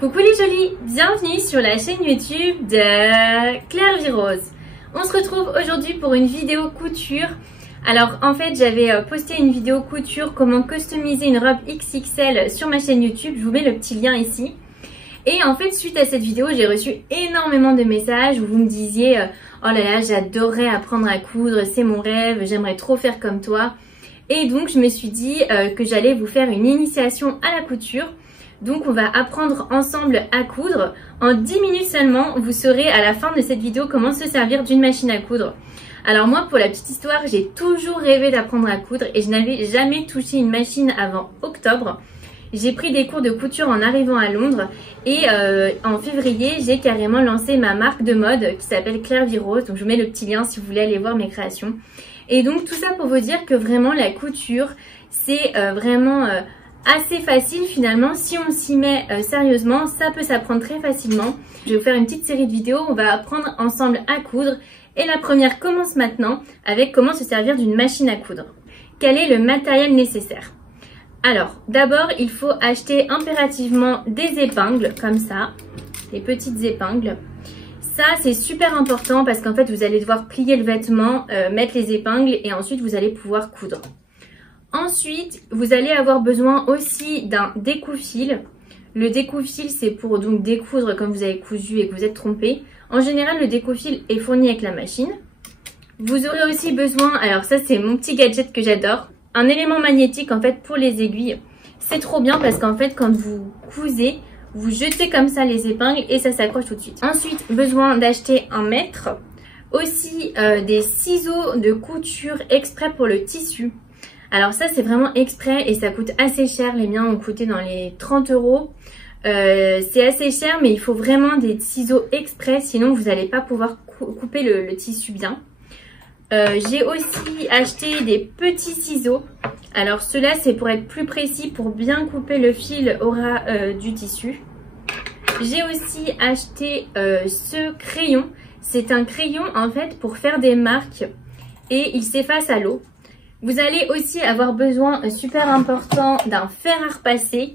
Coucou les jolies, bienvenue sur la chaîne YouTube de Claire Virose. On se retrouve aujourd'hui pour une vidéo couture. Alors en fait j'avais posté une vidéo couture comment customiser une robe XXL sur ma chaîne YouTube. Je vous mets le petit lien ici. Et en fait suite à cette vidéo j'ai reçu énormément de messages où vous me disiez oh là là j'adorerais apprendre à coudre, c'est mon rêve, j'aimerais trop faire comme toi. Et donc je me suis dit que j'allais vous faire une initiation à la couture. Donc on va apprendre ensemble à coudre. En 10 minutes seulement, vous saurez à la fin de cette vidéo comment se servir d'une machine à coudre. Alors moi, pour la petite histoire, j'ai toujours rêvé d'apprendre à coudre et je n'avais jamais touché une machine avant octobre. J'ai pris des cours de couture en arrivant à Londres et en février, j'ai carrément lancé ma marque de mode qui s'appelle Claire Virose. Donc je vous mets le petit lien si vous voulez aller voir mes créations. Et donc tout ça pour vous dire que vraiment la couture, c'est vraiment... assez facile finalement. Si on s'y met sérieusement, ça peut s'apprendre très facilement. Je vais vous faire une petite série de vidéos, on va apprendre ensemble à coudre. Et la première commence maintenant avec comment se servir d'une machine à coudre. Quel est le matériel nécessaire? Alors d'abord il faut acheter impérativement des épingles comme ça, des petites épingles. Ça c'est super important parce qu'en fait vous allez devoir plier le vêtement, mettre les épingles et ensuite vous allez pouvoir coudre. Ensuite, vous allez avoir besoin aussi d'un découpe-fil. Le découpe-fil, c'est pour donc découdre comme vous avez cousu et que vous êtes trompé. En général, le découpe-fil est fourni avec la machine. Vous aurez aussi besoin, alors ça c'est mon petit gadget que j'adore, un élément magnétique en fait pour les aiguilles. C'est trop bien parce qu'en fait quand vous cousez, vous jetez comme ça les épingles et ça s'accroche tout de suite. Ensuite, besoin d'acheter un mètre. Aussi des ciseaux de couture exprès pour le tissu. Alors ça c'est vraiment exprès et ça coûte assez cher, les miens ont coûté dans les 30 €. C'est assez cher mais il faut vraiment des ciseaux exprès sinon vous n'allez pas pouvoir couper le tissu bien. J'ai aussi acheté des petits ciseaux. Alors ceux-là c'est pour être plus précis, pour bien couper le fil au ras du tissu. J'ai aussi acheté ce crayon. C'est un crayon en fait pour faire des marques et il s'efface à l'eau. Vous allez aussi avoir besoin, super important, d'un fer à repasser.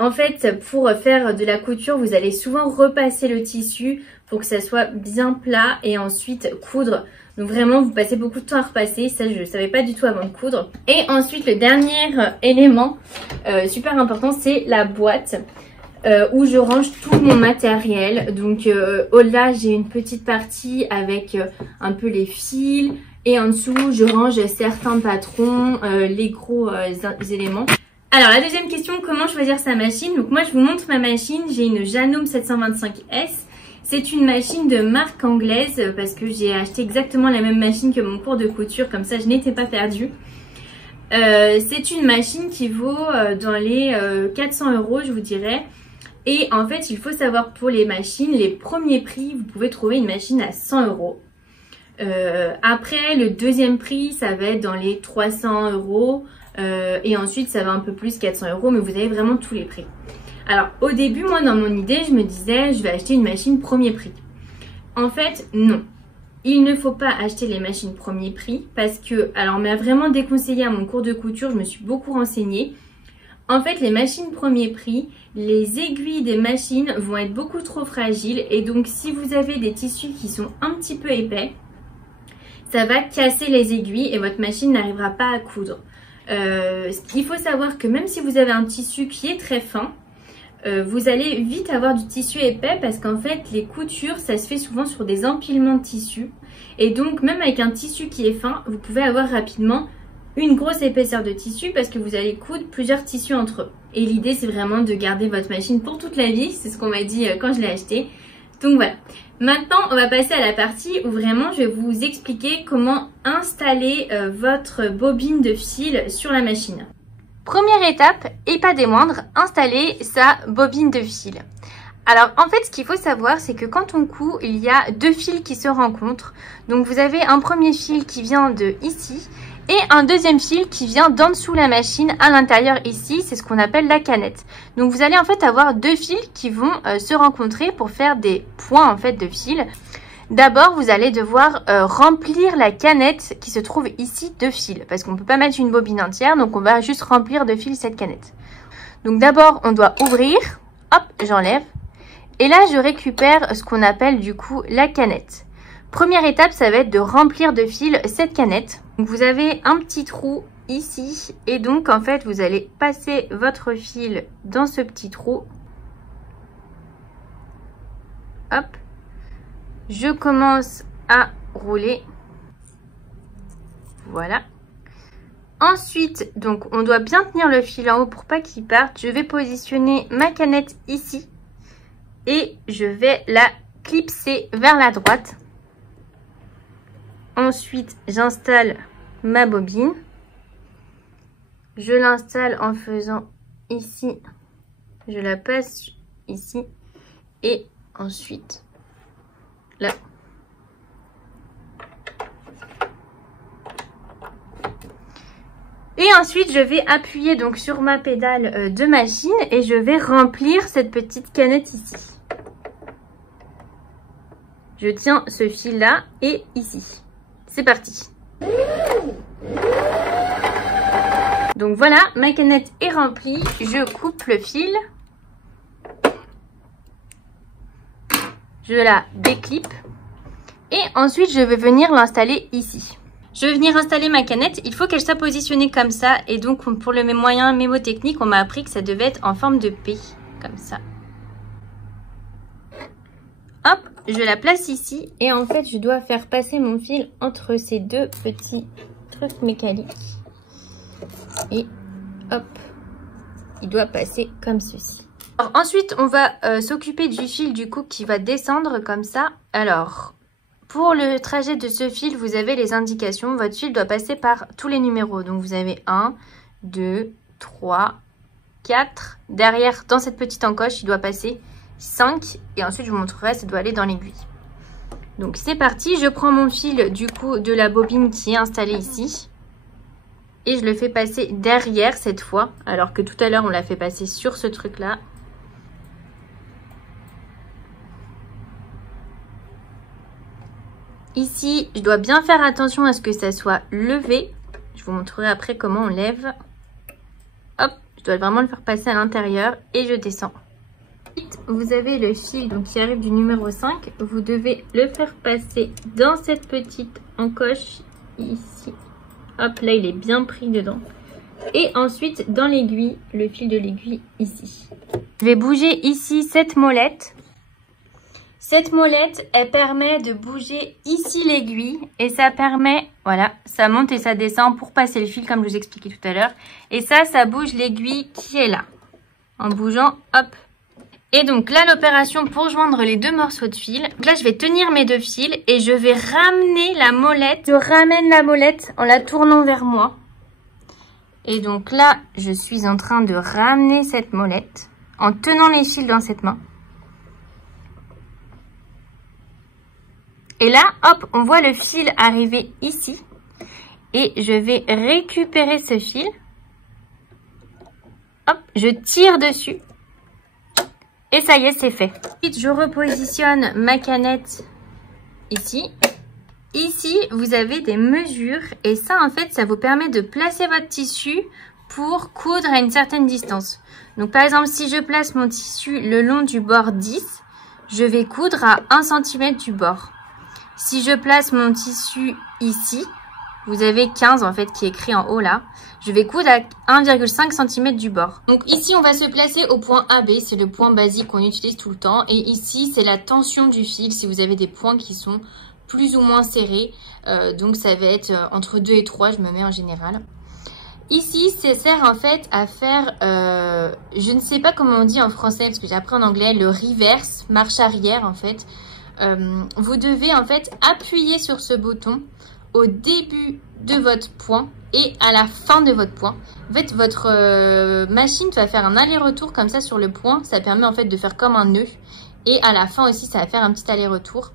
En fait, pour faire de la couture, vous allez souvent repasser le tissu pour que ça soit bien plat et ensuite coudre. Donc vraiment, vous passez beaucoup de temps à repasser. Ça, je ne savais pas du tout avant de coudre. Et ensuite, le dernier élément super important, c'est la boîte où je range tout mon matériel. Donc au-delà, j'ai une petite partie avec un peu les fils. Et en dessous, je range certains patrons, les gros éléments. Alors, la deuxième question, comment choisir sa machine? Donc moi, je vous montre ma machine. J'ai une Janome 725S. C'est une machine de marque anglaise parce que j'ai acheté exactement la même machine que mon cours de couture. Comme ça, je n'étais pas perdue. C'est une machine qui vaut dans les 400 €, je vous dirais. Et en fait, il faut savoir pour les machines, les premiers prix, vous pouvez trouver une machine à 100 €. Après le deuxième prix ça va être dans les 300 € et ensuite ça va un peu plus 400 €, mais vous avez vraiment tous les prix. Alors au début moi dans mon idée je me disais je vais acheter une machine premier prix. En fait non, il ne faut pas acheter les machines premier prix parce que, alors on m'a vraiment déconseillé à mon cours de couture, je me suis beaucoup renseignée. En fait les machines premier prix, les aiguilles des machines vont être beaucoup trop fragiles et donc si vous avez des tissus qui sont un petit peu épais, ça va casser les aiguilles et votre machine n'arrivera pas à coudre. Il faut savoir que même si vous avez un tissu qui est très fin, vous allez vite avoir du tissu épais parce qu'en fait les coutures ça se fait souvent sur des empilements de tissu. Et donc même avec un tissu qui est fin, vous pouvez avoir rapidement une grosse épaisseur de tissu parce que vous allez coudre plusieurs tissus entre eux. Et l'idée c'est vraiment de garder votre machine pour toute la vie, c'est ce qu'on m'a dit quand je l'ai acheté. Donc voilà. Maintenant, on va passer à la partie où vraiment je vais vous expliquer comment installer votre bobine de fil sur la machine. Première étape, et pas des moindres, installer sa bobine de fil. Alors en fait, ce qu'il faut savoir, c'est que quand on coud, il y a deux fils qui se rencontrent. Donc vous avez un premier fil qui vient de ici et un deuxième fil qui vient d'en dessous la machine à l'intérieur ici, c'est ce qu'on appelle la canette. Donc vous allez en fait avoir deux fils qui vont se rencontrer pour faire des points en fait de fil. D'abord vous allez devoir remplir la canette qui se trouve ici de fils parce qu'on ne peut pas mettre une bobine entière, donc on va juste remplir de fils cette canette. Donc d'abord on doit ouvrir hop, j'enlève. Et là, je récupère ce qu'on appelle du coup la canette. Première étape, ça va être de remplir de fil cette canette. Donc, vous avez un petit trou ici. Et donc, en fait, vous allez passer votre fil dans ce petit trou. Hop. Je commence à rouler. Voilà. Ensuite, donc, on doit bien tenir le fil en haut pour pas qu'il parte. Je vais positionner ma canette ici. Et je vais la clipser vers la droite. Ensuite, j'installe ma bobine. Je l'installe en faisant ici. Je la passe ici. Et ensuite, là. Et ensuite, je vais appuyer donc sur ma pédale de machine et je vais remplir cette petite canette ici. Je tiens ce fil là et ici. C'est parti. Donc voilà, ma canette est remplie. Je coupe le fil. Je la déclipe. Et ensuite, je vais venir l'installer ici. Je vais venir installer ma canette. Il faut qu'elle soit positionnée comme ça. Et donc, pour le moyen mémotechnique, on m'a appris que ça devait être en forme de P. Comme ça. Hop, je la place ici. Et en fait, je dois faire passer mon fil entre ces deux petits trucs mécaniques. Et hop, il doit passer comme ceci. Alors, ensuite, on va s'occuper du fil du coup qui va descendre comme ça. Alors, pour le trajet de ce fil, vous avez les indications. Votre fil doit passer par tous les numéros. Donc, vous avez 1, 2, 3, 4. Derrière, dans cette petite encoche, il doit passer 5. Et ensuite, je vous montrerai, ça doit aller dans l'aiguille. Donc, c'est parti. Je prends mon fil du coup de la bobine qui est installée ici. Et je le fais passer derrière cette fois. Alors que tout à l'heure, on l'a fait passer sur ce truc-là. Ici, je dois bien faire attention à ce que ça soit levé. Je vous montrerai après comment on lève. Hop, je dois vraiment le faire passer à l'intérieur et je descends. Ensuite, vous avez le fil donc, qui arrive du numéro 5. Vous devez le faire passer dans cette petite encoche ici. Hop, là, il est bien pris dedans. Et ensuite, dans l'aiguille, le fil de l'aiguille ici. Je vais bouger ici cette molette. Cette molette, elle permet de bouger ici l'aiguille et ça permet, voilà, ça monte et ça descend pour passer le fil comme je vous expliquais tout à l'heure. Et ça bouge l'aiguille qui est là, en bougeant, hop. Et donc là, l'opération pour joindre les deux morceaux de fil. Donc là, je vais tenir mes deux fils et je vais ramener la molette. Je ramène la molette en la tournant vers moi. Et donc là, je suis en train de ramener cette molette en tenant les fils dans cette main. Et là, hop, on voit le fil arriver ici. Et je vais récupérer ce fil. Hop, je tire dessus. Et ça y est, c'est fait. Ensuite, je repositionne ma canette ici. Ici, vous avez des mesures. Et ça, en fait, ça vous permet de placer votre tissu pour coudre à une certaine distance. Donc, par exemple, si je place mon tissu le long du bord 10, je vais coudre à 1 cm du bord. Si je place mon tissu ici, vous avez 15 en fait qui est écrit en haut là. Je vais coudre à 1,5 cm du bord. Donc ici, on va se placer au point AB. C'est le point basique qu'on utilise tout le temps. Et ici, c'est la tension du fil si vous avez des points qui sont plus ou moins serrés. Donc ça va être entre 2 et 3, je me mets en général. Ici, ça sert en fait à faire, je ne sais pas comment on dit en français parce que j'ai appris en anglais, le reverse, marche arrière en fait. Vous devez en fait appuyer sur ce bouton au début de votre point et à la fin de votre point. En fait, votre machine va faire un aller-retour comme ça sur le point. Ça permet en fait de faire comme un nœud. Et à la fin aussi, ça va faire un petit aller-retour.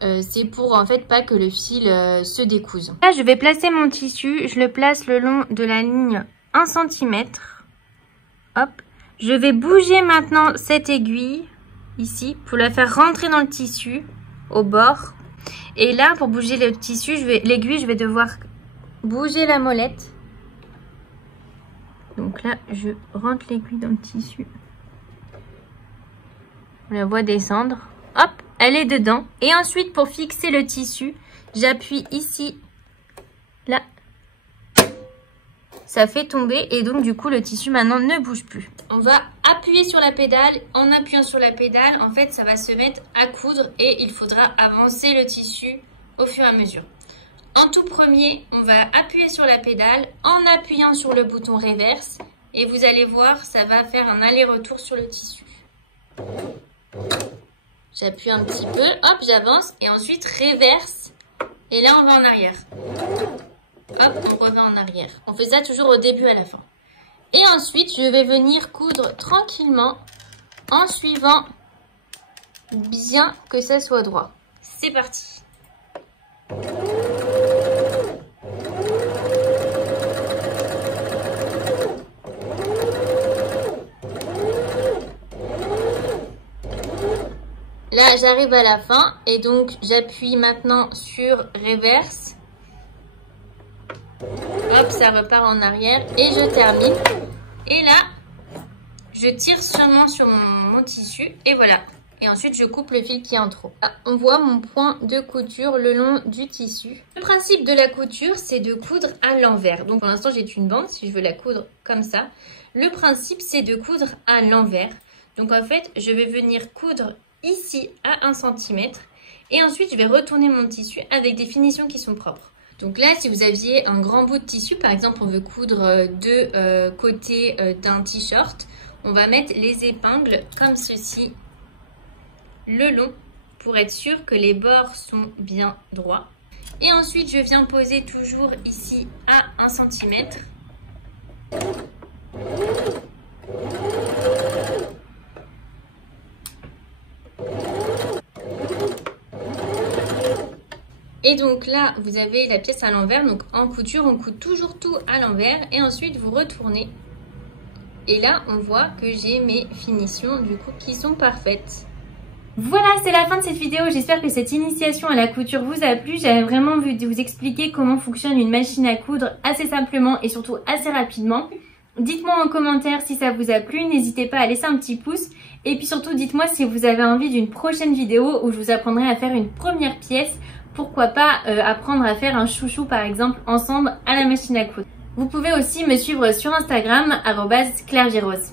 C'est pour en fait pas que le fil se découse. Là, je vais placer mon tissu. Je le place le long de la ligne 1 cm. Hop. Je vais bouger maintenant cette aiguille ici pour la faire rentrer dans le tissu au bord. Et là, pour bouger le tissu, l'aiguille, je vais devoir bouger la molette. Donc là, je rentre l'aiguille dans le tissu. On la voit descendre. Hop, elle est dedans. Et ensuite, pour fixer le tissu, j'appuie ici, là. Ça fait tomber et donc du coup, le tissu maintenant ne bouge plus. On va appuyer sur la pédale. En appuyant sur la pédale, en fait, ça va se mettre à coudre et il faudra avancer le tissu au fur et à mesure. En tout premier, on va appuyer sur la pédale en appuyant sur le bouton reverse et vous allez voir, ça va faire un aller-retour sur le tissu. J'appuie un petit peu, hop, j'avance et ensuite reverse et là on va en arrière. Hop, on revient en arrière. On fait ça toujours au début à la fin. Et ensuite, je vais venir coudre tranquillement en suivant bien que ça soit droit. C'est parti. Là, j'arrive à la fin et donc j'appuie maintenant sur reverse. Hop, ça repart en arrière et je termine. Et là, je tire sûrement sur mon tissu et voilà. Et ensuite, je coupe le fil qui est en trop. Là, on voit mon point de couture le long du tissu. Le principe de la couture, c'est de coudre à l'envers. Donc pour l'instant, j'ai une bande si je veux la coudre comme ça. Le principe, c'est de coudre à l'envers. Donc en fait, je vais venir coudre ici à 1 cm. Et ensuite, je vais retourner mon tissu avec des finitions qui sont propres. Donc là, si vous aviez un grand bout de tissu, par exemple, on veut coudre deux côtés d'un t-shirt, on va mettre les épingles comme ceci, le long, pour être sûr que les bords sont bien droits. Et ensuite, je viens poser toujours ici à 1 cm. Et donc là, vous avez la pièce à l'envers. Donc en couture, on coud toujours tout à l'envers. Et ensuite, vous retournez. Et là, on voit que j'ai mes finitions du coup qui sont parfaites. Voilà, c'est la fin de cette vidéo. J'espère que cette initiation à la couture vous a plu. J'avais vraiment envie de vous expliquer comment fonctionne une machine à coudre assez simplement et surtout assez rapidement. Dites-moi en commentaire si ça vous a plu. N'hésitez pas à laisser un petit pouce. Et puis surtout, dites-moi si vous avez envie d'une prochaine vidéo où je vous apprendrai à faire une première pièce. Pourquoi pas apprendre à faire un chouchou par exemple ensemble à la machine à coudre. Vous pouvez aussi me suivre sur Instagram @clairevirose.